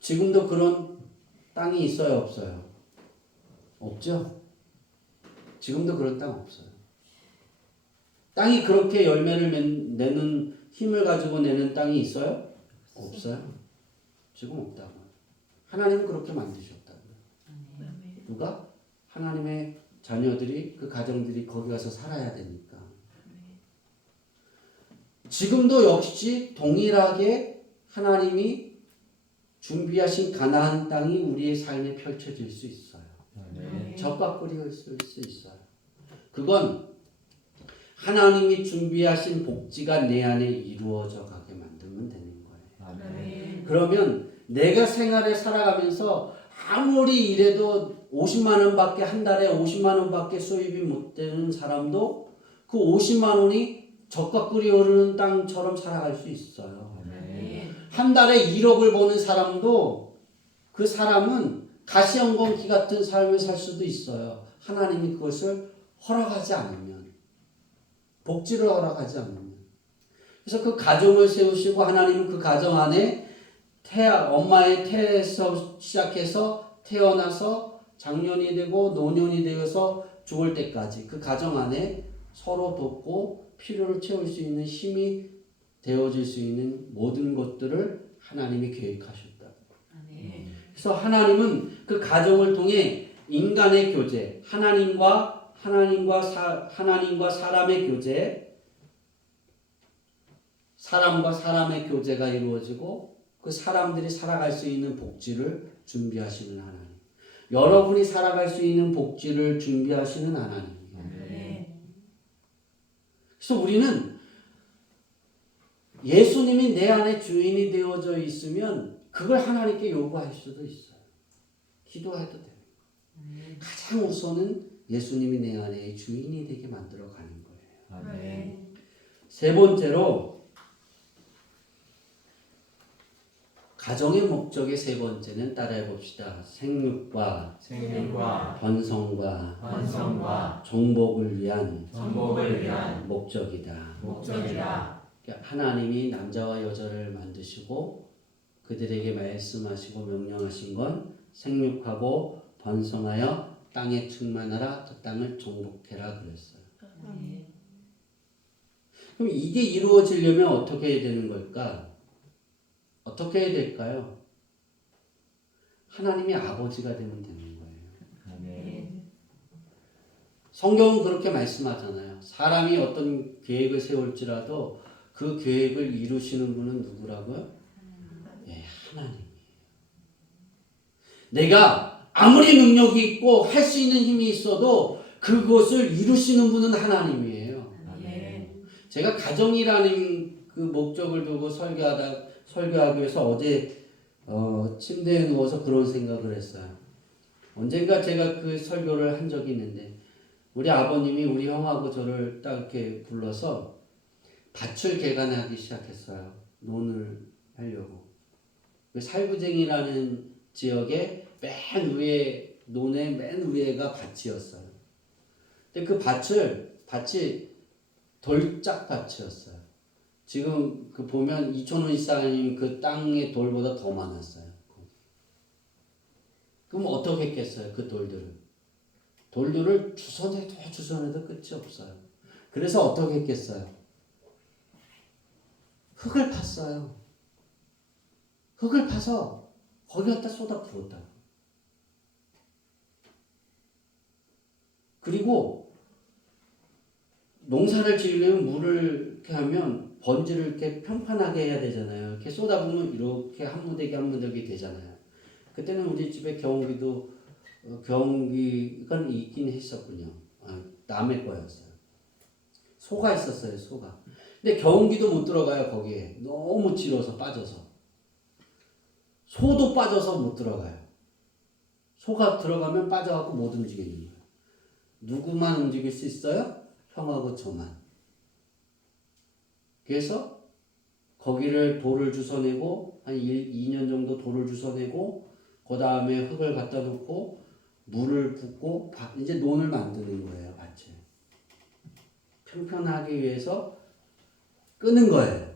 지금도 그런 땅이 있어요, 없어요? 없죠? 지금도 그런 땅 없어요. 땅이 그렇게 열매를 내는 힘을 가지고 내는 땅이 있어요? 없어요. 지금 없다고. 하나님은 그렇게 만드셨다고. 누가? 하나님의 자녀들이 그 가정들이 거기 가서 살아야 되니까. 지금도 역시 동일하게 하나님이 준비하신 가나안 땅이 우리의 삶에 펼쳐질 수 있어요. 젖과 꿀이 있을 수 있어요. 그건 하나님이 준비하신 복지가 내 안에 이루어져 가게 만들면 되는 거예요. 아멘. 그러면 내가 생활에 살아가면서 아무리 이래도 50만 원밖에 한 달에 50만 원밖에 수입이 못 되는 사람도 그 50만 원이 젖과 꿀이 흐르는 땅처럼 살아갈 수 있어요. 아멘. 한 달에 1억을 버는 사람도 그 사람은 가시연금기 같은 삶을 살 수도 있어요. 하나님이 그것을 허락하지 않으면, 복지를 허락하지 않으면. 그래서 그 가정을 세우시고 하나님은 그 가정 안에 엄마의 태에서 시작해서 태어나서 장년이 되고 노년이 되어서 죽을 때까지 그 가정 안에 서로 돕고 필요를 채울 수 있는 힘이 되어질 수 있는 모든 것들을 하나님이 계획하셨다. 아멘. 그래서 하나님은 그 가정을 통해 인간의 교제, 하나님과 사람의 교제, 사람과 사람의 교제가 이루어지고 그 사람들이 살아갈 수 있는 복지를 준비하시는 하나님. 여러분이 살아갈 수 있는 복지를 준비하시는 하나님이에요. 아멘. 그래서 우리는 예수님이 내 안에 주인이 되어져 있으면 그걸 하나님께 요구할 수도 있어요. 기도해도 돼요. 가장 우선은 예수님이 내 안에 주인이 되게 만들어 가는 거예요. 아멘. 세 번째로 가정의 목적의 세 번째는 따라해 봅시다. 생육과 생육과 번성과 번성과 정복을 위한 정복을 위한 목적이다. 목적이다. 그러니까 하나님이 남자와 여자를 만드시고 그들에게 말씀하시고 명령하신 건 생육하고 번성하여 땅에 충만하라, 그 땅을 정복해라 그랬어요. 아멘. 그럼 이게 이루어지려면 어떻게 해야 되는 걸까? 어떻게 해야 될까요? 하나님이 아버지가 되면 되는 거예요. 아멘. 성경은 그렇게 말씀하잖아요. 사람이 어떤 계획을 세울지라도 그 계획을 이루시는 분은 누구라고요? 예, 하나님이에요. 내가 아무리 능력이 있고 할 수 있는 힘이 있어도 그것을 이루시는 분은 하나님이에요. 아멘. 제가 가정이라는 그 목적을 두고 설교하기 위해서 어제 침대에 누워서 그런 생각을 했어요. 언젠가 제가 그 설교를 한 적이 있는데 우리 아버님이 우리 형하고 저를 딱 이렇게 불러서 밭을 개간하기 시작했어요. 논을 하려고. 그 살구쟁이라는 지역에 맨 위에 논의 맨 위에가 밭이었어요. 근데 그 밭이 돌짝밭이었어요. 지금 그 보면 이촌원 이사님 그 땅의 돌보다 더 많았어요. 그럼 어떻게 했겠어요? 그 돌들을 주워내도 끝이 없어요. 그래서 어떻게 했겠어요? 흙을 팠어요. 흙을 파서 거기 갖다 쏟아 부었다고. 그리고 농사를 지으려면 물을 이렇게 하면 번지를 이렇게 평판하게 해야 되잖아요. 이렇게 쏟아부으면 이렇게 한 무더기 되잖아요. 그때는 우리 집에 경운기가 있긴 했었군요. 남의 거였어요. 소가 있었어요, 소가. 근데 경운기도 못 들어가요, 거기에. 너무 질어서 빠져서. 소도 빠져서 못 들어가요. 소가 들어가면 빠져갖고 못 움직이는 거예요. 누구만 움직일 수 있어요? 형하고 저만. 그래서 거기를 돌을 주워내고 한 2년 정도 돌을 주워내고 그 다음에 흙을 갖다 놓고 물을 붓고 이제 논을 만드는 거예요. 밭을. 평평하기 위해서 끄는 거예요.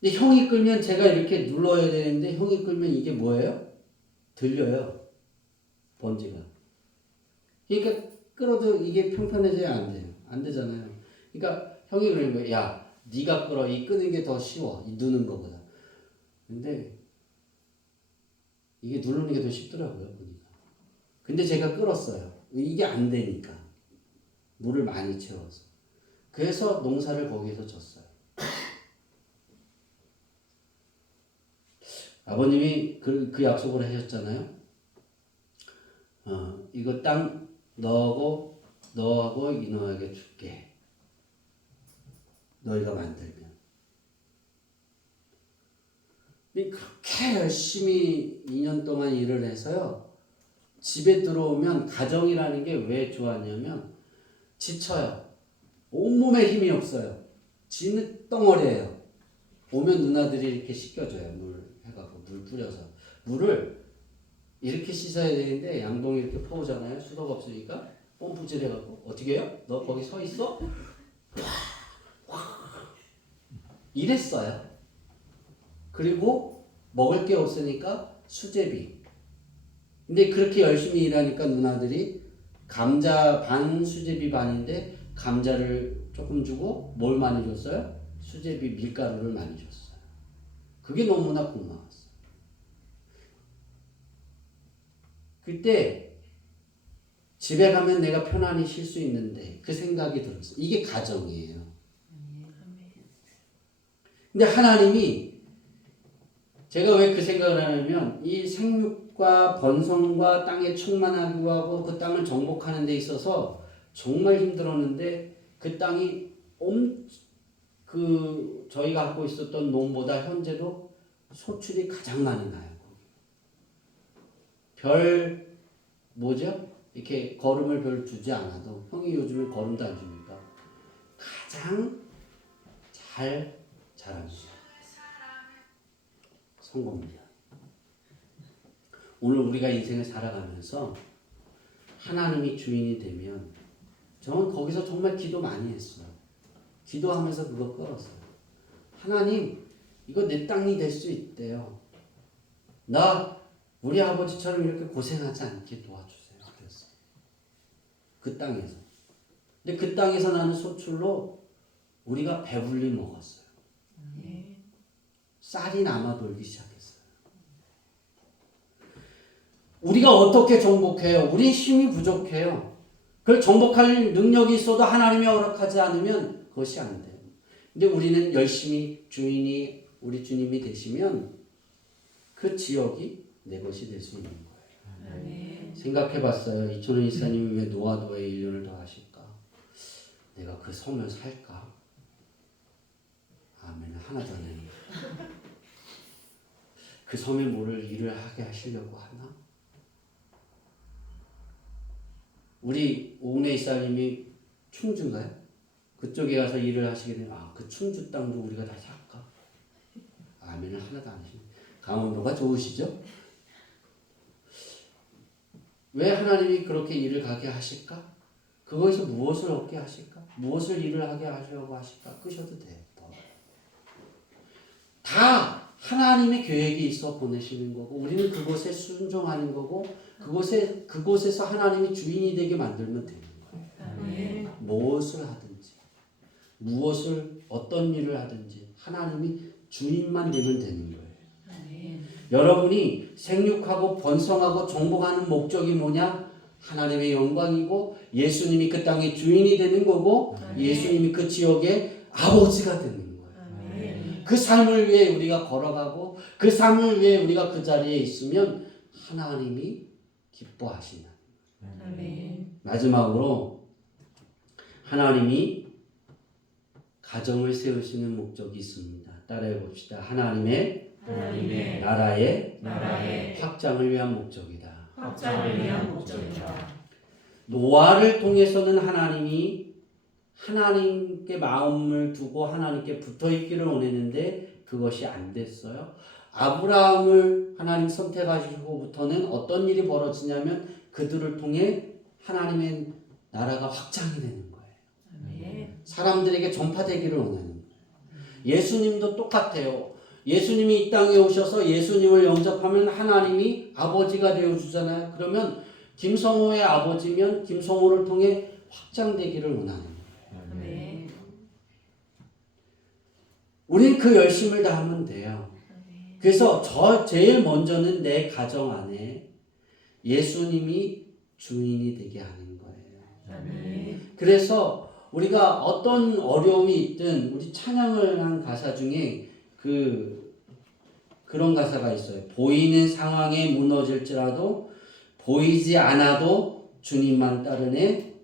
근데 형이 끌면 제가 이렇게 눌러야 되는데 형이 끌면 이게 뭐예요? 들려요. 번지가. 그러니까 끌어도 이게 평편해져야 안 돼요. 안 되잖아요. 그러니까 형이 그러는 거예요. 야, 네가 끌어. 이 끄는 게 더 쉬워. 이 누는 거보다. 근데 이게 누르는 게 더 쉽더라고요. 보니까. 근데 제가 끌었어요. 이게 안 되니까. 물을 많이 채워서. 그래서 농사를 거기에서 졌어요. 아버님이 그 약속을 하셨잖아요. 이거 땅 너하고 이노에게 줄게. 너희가 만들면. 그렇게 열심히 2년 동안 일을 해서요. 집에 들어오면 가정이라는 게 왜 좋았냐면 지쳐요. 온몸에 힘이 없어요. 지는 덩어리예요. 오면 누나들이 이렇게 씻겨줘요. 물 해갖고 물 뿌려서. 물을 이렇게 씻어야 되는데 양동이 이렇게 퍼오잖아요. 수도가 없으니까 펌프질 해갖고 어떻게 해요? 너 거기 서 있어? 이랬어요. 그리고 먹을 게 없으니까 수제비. 근데 그렇게 열심히 일하니까 누나들이 감자 반 수제비 반인데 감자를 조금 주고 뭘 많이 줬어요? 수제비 밀가루를 많이 줬어요. 그게 너무나 고마웠어요. 그때 집에 가면 내가 편안히 쉴 수 있는데 그 생각이 들었어요. 이게 가정이에요. 근데 하나님이 제가 왜 그 생각을 하냐면 이 생육과 번성과 땅에 충만하기도 하고 그 땅을 정복하는 데 있어서 정말 힘들었는데 그 땅이 저희가 갖고 있었던 논보다 현재도 소출이 가장 많이 나요. 이렇게 거름을 별 주지 않아도 형이 요즘에 거름도 안 주니까 가장 잘 자랍니다. 선고입니다. 오늘 우리가 인생을 살아가면서 하나님이 주인이 되면 저는 거기서 정말 기도 많이 했어요. 기도하면서 그거 끌었어요. 하나님, 이거 내 땅이 될 수 있대요. 나 우리 아버지처럼 이렇게 고생하지 않게 도와주세요. 그랬어요. 그 땅에서. 근데 그 땅에서 나는 소출로 우리가 배불리 먹었어요. 네. 쌀이 남아 돌기 시작했어요. 우리가 어떻게 정복해요? 우리 힘이 부족해요. 그걸 정복할 능력이 있어도 하나님이 허락하지 않으면 그것이 안 돼요. 근데 우리는 열심히 주인이 우리 주님이 되시면 그 지역이 내 것이 될 수 있는 거예요. 아멘. 생각해 봤어요. 이천원 이사님이 왜 노아도에 1년을 더 하실까? 내가 그 섬을 살까? 아멘. 하나 전에 그 섬에 뭐를 일을 하게 하시려고 하나? 우리 오은혜 이사님이 충주인가요? 그쪽에 가서 일을 하시게 되면 그 충주 땅도 우리가 다 살까? 아멘을 하나도 안 하시네. 강원도가 좋으시죠? 왜 하나님이 그렇게 일을 가게 하실까? 그거에서 무엇을 얻게 하실까? 무엇을 일을 하게 하려고 하실까? 끄셔도 돼요. 다 하나님의 계획이 있어 보내시는 거고 우리는 그곳에 순종하는 거고 그곳에서 하나님이 주인이 되게 만들면 되는 거예요. 아멘. 무엇을 하든지 무엇을 어떤 일을 하든지 하나님이 주인만 되면 되는 거예요. 아멘. 여러분이 생육하고 번성하고 정복하는 목적이 뭐냐? 하나님의 영광이고 예수님이 그 땅의 주인이 되는 거고 예수님이 그 지역의 아버지가 되는 거예요. 아멘. 그 삶을 위해 우리가 걸어가고 그 삶을 위해 우리가 그 자리에 있으면 하나님이 기뻐하시는. 아멘. 마지막으로 하나님이 가정을 세우시는 목적이 있습니다. 따라해 봅시다. 하나님의 나라의 확장을 위한 목적이다. 확장을 위한 목적이다. 노아를 통해서는 하나님께 마음을 두고 하나님께 붙어 있기를 원했는데 그것이 안 됐어요. 아브라함을 하나님 선택하시고부터는 어떤 일이 벌어지냐면 그들을 통해 하나님의 나라가 확장이 되는 거예요. 아멘. 사람들에게 전파되기를 원하는 거예요. 예수님도 똑같아요. 예수님이 이 땅에 오셔서 예수님을 영접하면 하나님이 아버지가 되어주잖아요. 그러면 김성호의 아버지면 김성호를 통해 확장되기를 원하는 거예요. 아멘. 우리는 그 열심을 다하면 돼요. 그래서 제일 먼저는 내 가정 안에 예수님이 주인이 되게 하는 거예요. 아멘. 그래서 우리가 어떤 어려움이 있든 우리 찬양을 한 가사 중에 그런 가사가 있어요. 보이는 상황에 무너질지라도 보이지 않아도 주님만 따르네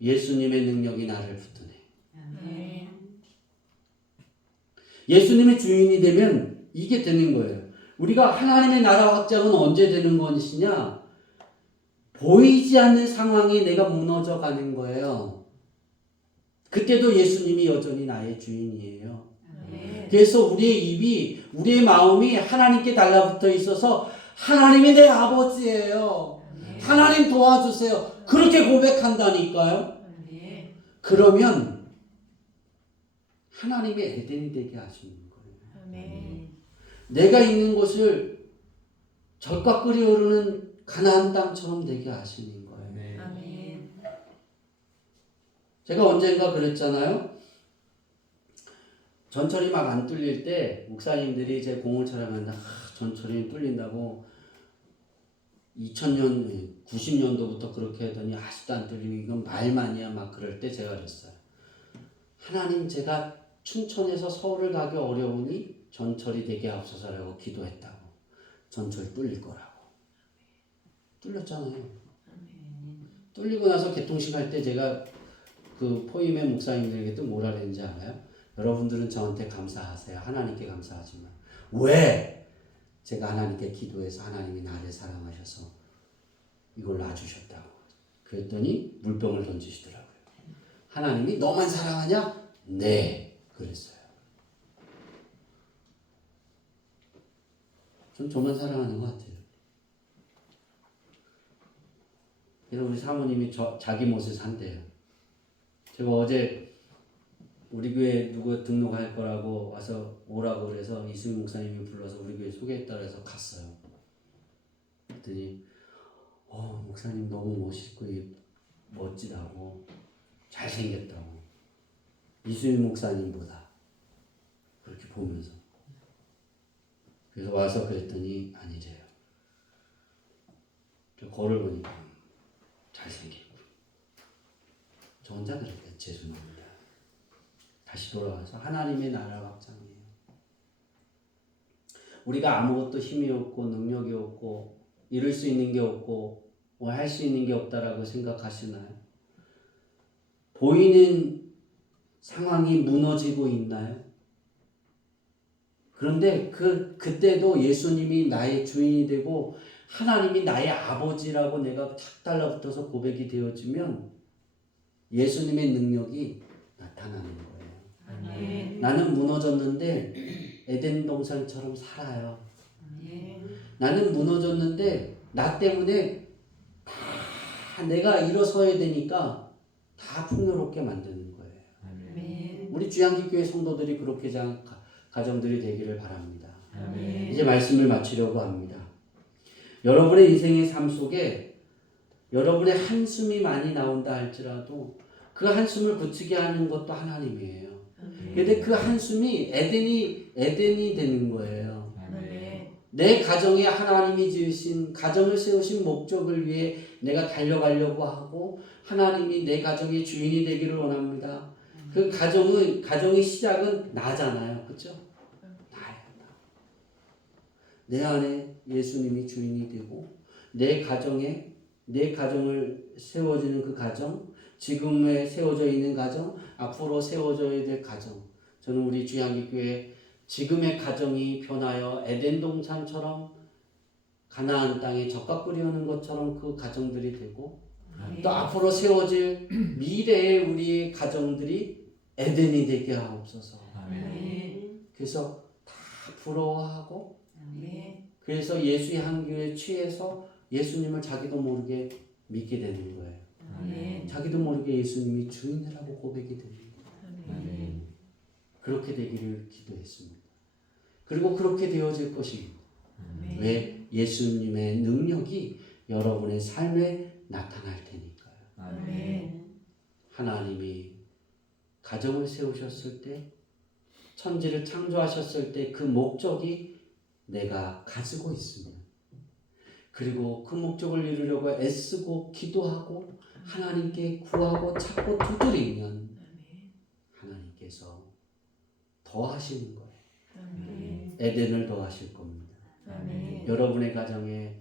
예수님의 능력이 나를 붙드네. 아멘. 예수님의 주인이 되면 이게 되는 거예요. 우리가 하나님의 나라 확장은 언제 되는 것이냐? 보이지 않는 상황이 내가 무너져 가는 거예요. 그때도 예수님이 여전히 나의 주인이에요. 아멘. 그래서 우리의 입이, 우리의 마음이 하나님께 달라붙어 있어서 하나님이 내 아버지예요. 하나님 도와주세요. 그렇게 고백한다니까요. 아멘. 그러면 하나님의 에덴이 되게 하시는 거예요. 아멘. 내가 있는 곳을 젖과 끓이 오르는 가나안 땅처럼 되게 하시는 거예요. 아멘. 제가 언젠가 그랬잖아요. 전철이 막 안 뚫릴 때 목사님들이 제 공을 촬영한다. 전철이 뚫린다고 2000년, 90년도부터 그렇게 하더니 아직도 안 뚫리고 이건 말만이야 막 그럴 때 제가 그랬어요. 하나님 제가 춘천에서 서울을 가기 어려우니 전철이 되게 하옵소서라고 기도했다고. 전철 뚫릴 거라고. 뚫렸잖아요. 뚫리고 나서 개통식 할 때 제가 그 포임의 목사님들에게 또 뭐라 그랬는지 알아요? 여러분들은 저한테 감사하세요. 하나님께 감사하지만 왜? 제가 하나님께 기도해서 하나님이 나를 사랑하셔서 이걸 놔주셨다고. 그랬더니 물병을 던지시더라고요. 하나님이 너만 사랑하냐? 네. 그랬어요. 전 저만 사랑하는 것 같아요. 그래서 우리 사모님이 자기 못을 산대요. 제가 어제 우리 교회 누구 등록할 거라고 와서 오라고 그래서 이수민 목사님이 불러서 우리 교회 소개했다 그래서 갔어요. 그랬더니 목사님 너무 멋있고 멋지다고 잘생겼다고 이수민 목사님보다 그렇게 보면서 그래서 와서 그랬더니 아니래요. 저 거울 보니까 잘생기고 저 혼자 그랬대요. 죄송합니다. 다시 돌아와서 하나님의 나라 확장이에요. 우리가 아무것도 힘이 없고 능력이 없고 이룰 수 있는 게 없고 뭐 할 수 있는 게 없다라고 생각하시나요? 보이는 상황이 무너지고 있나요? 그런데 그때도 예수님이 나의 주인이 되고 하나님이 나의 아버지라고 내가 착 달라붙어서 고백이 되어지면 예수님의 능력이 나타나는 거예요. 아멘. 나는 무너졌는데 에덴 동산처럼 살아요. 아멘. 나는 무너졌는데 나 때문에 다 내가 일어서야 되니까 다 풍요롭게 만드는 거예요. 아멘. 우리 주양기교회 성도들이 그렇게 가정들이 되기를 바랍니다. 아멘. 이제 말씀을 마치려고 합니다. 여러분의 인생의 삶 속에 여러분의 한숨이 많이 나온다 할지라도 그 한숨을 그치게 하는 것도 하나님이에요. 근데 그 한숨이 에덴이 되는 거예요. 아멘. 내 가정에 하나님이 지으신 가정을 세우신 목적을 위해 내가 달려가려고 하고 하나님이 내 가정의 주인이 되기를 원합니다. 그 가정의 시작은 나잖아요. 그렇죠? 나예요. 내 안에 예수님이 주인이 되고 내 가정을 세워지는 그 가정, 지금에 세워져 있는 가정, 앞으로 세워져야 될 가정. 저는 우리 주양기교회 지금의 가정이 변하여 에덴 동산처럼 가나안 땅에 젖과 꿀이 흐르는 것처럼 그 가정들이 되고 또 앞으로 세워질 미래의 우리 가정들이 에덴이 되게 하옵소서. 아멘. 그래서 다 부러워하고 아멘. 그래서 예수의 향기에 취해서 예수님을 자기도 모르게 믿게 되는 거예요. 아멘. 자기도 모르게 예수님이 주인이라고 고백이 됩니다. 아멘. 그렇게 되기를 기도했습니다. 그리고 그렇게 되어질 것입니다. 아멘. 왜? 예수님의 능력이 여러분의 삶에 나타날 테니까요. 아멘. 하나님이 가정을 세우셨을 때, 천지를 창조하셨을 때 그 목적이 내가 가지고 있으면, 그리고 그 목적을 이루려고 애쓰고 기도하고 하나님께 구하고 찾고 두드리면 하나님께서 더 하시는 거예요. 아멘. 에덴을 더 하실 겁니다. 아멘. 여러분의 가정에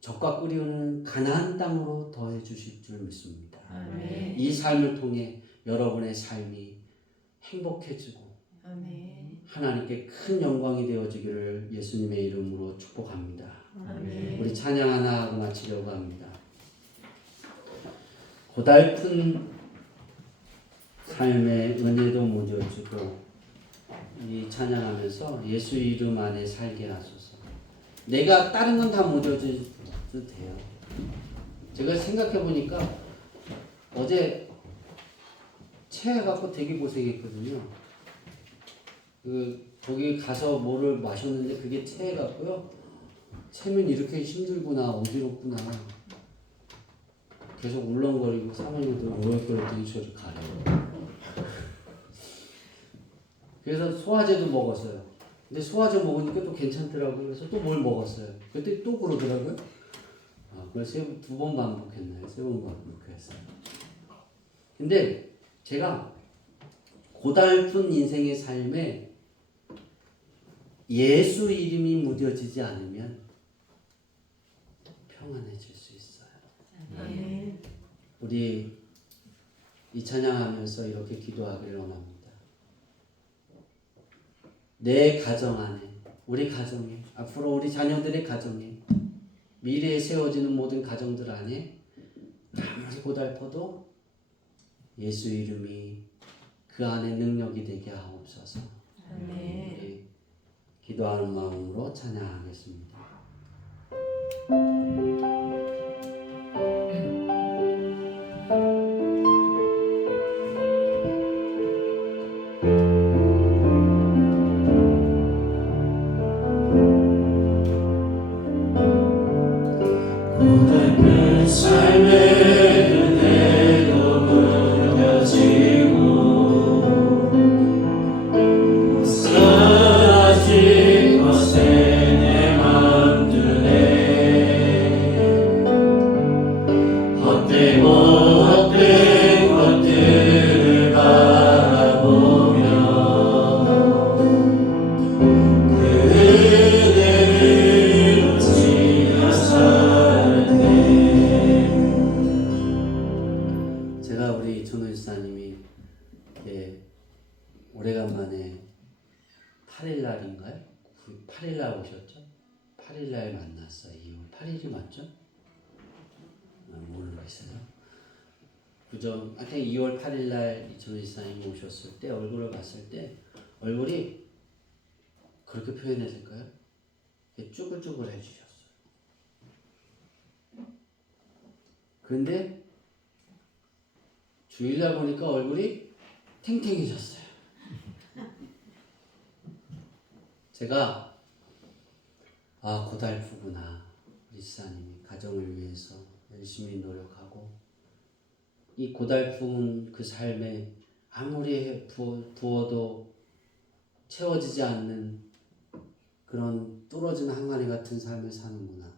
젖과 꿀이 흐르는 가나안 땅으로 더해 주실 줄 믿습니다. 아멘. 이 삶을 통해 여러분의 삶이 행복해지고 아멘. 하나님께 큰 영광이 되어지기를 예수님의 이름으로 축복합니다. 아멘. 우리 찬양 하나 하고 마치려고 합니다. 고달픈 삶의 은혜도 묻어주고 이 찬양하면서 예수 이름 안에 살게 하소서. 내가 다른 건 다 묻어줘도 돼요. 제가 생각해 보니까 어제 체해갖고 되게 고생했거든요. 거기 가서 뭐를 마셨는데 그게 체해갖고요. 체면 이렇게 힘들구나, 어지럽구나. 계속 울렁거리고 사모님도 울렁거리더니 저를 가래요. 그래서 소화제도 먹었어요. 근데 소화제 먹으니까 또 괜찮더라고요. 그래서 또 뭘 먹었어요. 그때 또 그러더라고요. 그래서 두 번 반복했나요? 세 번 반복했어요. 근데 제가 고달픈 인생의 삶에 예수 이름이 묻어지지 않으면 평안해질 수 있어요. 아멘. 우리 이 찬양하면서 이렇게 기도하기를 원합니다. 내 가정 안에, 우리 가정에, 앞으로 우리 자녀들의 가정에, 미래에 세워지는 모든 가정들 안에 아무리 고달퍼도 예수 이름이 그 안에 능력이 되게 하옵소서. 아멘. 우리 기도하는 마음으로 찬양하겠습니다. 고달픈 삶의 은혜로 무뎌지고 사라진 것에 내 맘 드네. 헛되고 헛된 것들을 바라보며 그 은혜를 놓치며 제가 우리 전호 집사님이 오래간만에 8일날인가요? 8일날 오셨죠? 8일날 만났어요. 2월 8일이 맞죠? 모르겠어요. 그죠? 하여튼 2월 8일날 전호 집사님이 오셨을 때 얼굴을 봤을 때 얼굴이 그렇게 표현해야 될까요? 쭈글쭈글 해주셨어요. 그런데 주일날 보니까 얼굴이 탱탱해졌어요. 제가 고달프구나. 우리 집사님이 가정을 위해서 열심히 노력하고 이 고달픈 그 삶에 아무리 부어도 채워지지 않는 그런 뚫어진 항아리 같은 삶을 사는구나.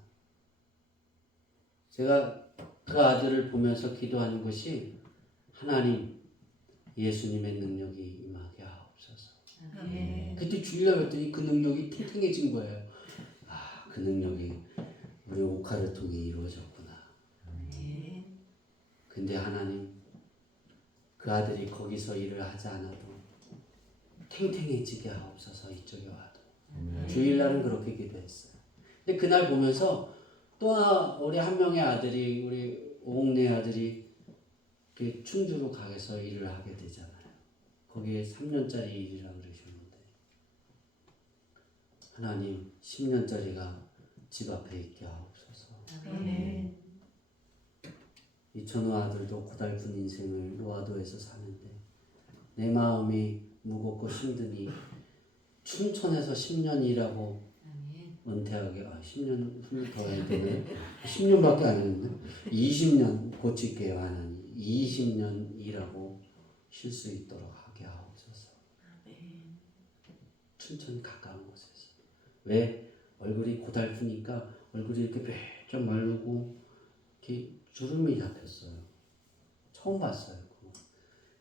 제가 그 아들을 보면서 기도하는 것이 하나님 예수님의 능력이 임하게 하옵소서. 아멘. 그때 주일날 봤더니 그 능력이 탱탱해진 거예요. 그 능력이 우리 오카를 통해 이루어졌구나. 아멘. 근데 하나님 그 아들이 거기서 일을 하지 않아도 탱탱해지게 하옵소서. 이쪽에 와도. 주일날은 그렇게 기도했어요. 근데 그날 보면서 또 우리 한 명의 아들이 우리 오옥내 아들이 그 충주로 가서 일을 하게 되잖아요. 거기에 3년짜리 일이라 그러셨는데 하나님 10년짜리가 집 앞에 있게 하옵소서. 아멘. 이 전우 아들도 고달픈 인생을 노아도에서 사는데 내 마음이 무겁고 힘드니 춘천에서 10년 일하고 은퇴하게 10년 더 해야 되네. 10년밖에 안 했네. 20년 고칠게요 하나님. 20년 일하고 쉴 수 있도록 하게 하옵소서. 춘천 가까운 곳에서. 왜? 얼굴이 고달프니까 얼굴이 이렇게 뼈 마르고 이렇게 주름이 잡혔어요. 처음 봤어요.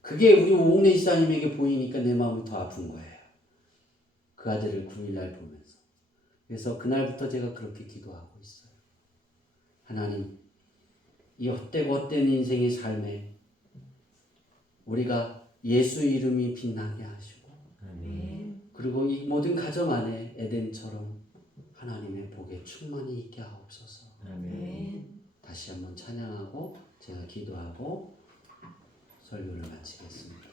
그게 우리 오옥래 집사님에게 보이니까 내 마음이 더 아픈 거예요. 그 아들을 9일날 보면서. 그래서 그날부터 제가 그렇게 기도하고 있어요. 하나님, 이 헛되고 헛된 인생의 삶에 우리가 예수 이름이 빛나게 하시고 그리고 이 모든 가정 안에 에덴처럼 하나님의 복에 충만히 있게 하옵소서. 다시 한번 찬양하고 제가 기도하고 설교를 마치겠습니다.